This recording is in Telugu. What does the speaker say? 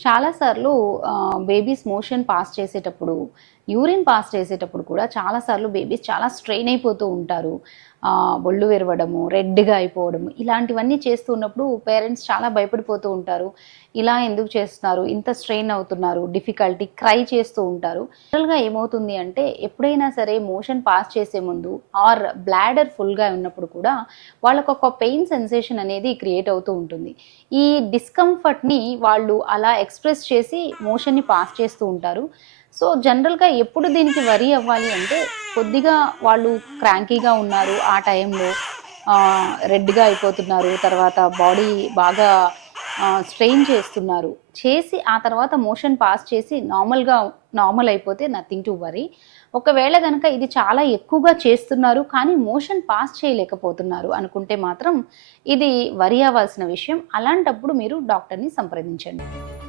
చాలాసార్లు బేబీస్ మోషన్ పాస్ చేసేటప్పుడు, యూరిన్ పాస్ చేసేటప్పుడు కూడా చాలాసార్లు బేబీస్ చాలా స్ట్రెయిన్ అయిపోతూ ఉంటారు. ఒళ్ళు విరవడము, రెడ్‌గా అయిపోవడము ఇలాంటివన్నీ చేస్తూ ఉన్నప్పుడు పేరెంట్స్ చాలా భయపడిపోతూ ఉంటారు. ఇలా ఎందుకు చేస్తున్నారు? ఇంత స్ట్రెయిన్ అవుతున్నారు. డిఫికల్టీ క్రై చేస్తూ ఉంటారు. జనరల్‌గా ఏమవుతుంది అంటే ఎప్పుడైనా సరే మోషన్ పాస్ చేసే ముందు ఆర్ బ్లాడర్ ఫుల్‌గా ఉన్నప్పుడు కూడా వాళ్ళకొక పెయిన్ సెన్సేషన్ అనేది క్రియేట్ అవుతూ ఉంటుంది. ఈ డిస్కంఫర్ట్‌ని వాళ్ళు అలా ఎక్స్‌ప్రెస్ చేసి మోషన్‌ని పాస్ చేస్తూ ఉంటారు. సో, జనరల్‌గా ఎప్పుడు దీనికి వరీ అవ్వాలి అంటే, కొద్దిగా వాళ్ళు క్రాంకీగా ఉన్నారు ఆ టైంలో. రెడ్‌గా అయిపోతున్నారు. తర్వాత బాడీ బాగా స్ట్రెయిన్ చేస్తున్నారు. చేసి ఆ తర్వాత మోషన్ పాస్ చేసి నార్మల్ అయిపోతే నథింగ్ టు వరీ. ఒకవేళ గనక ఇది చాలా ఎక్కువగా చేస్తున్నారు, కానీ మోషన్ పాస్ చేయలేకపోతున్నారు అనుకుంటే మాత్రం ఇది వరీ అవ్వాల్సిన విషయం. అలాంటప్పుడు మీరు డాక్టర్‌ని సంప్రదించండి.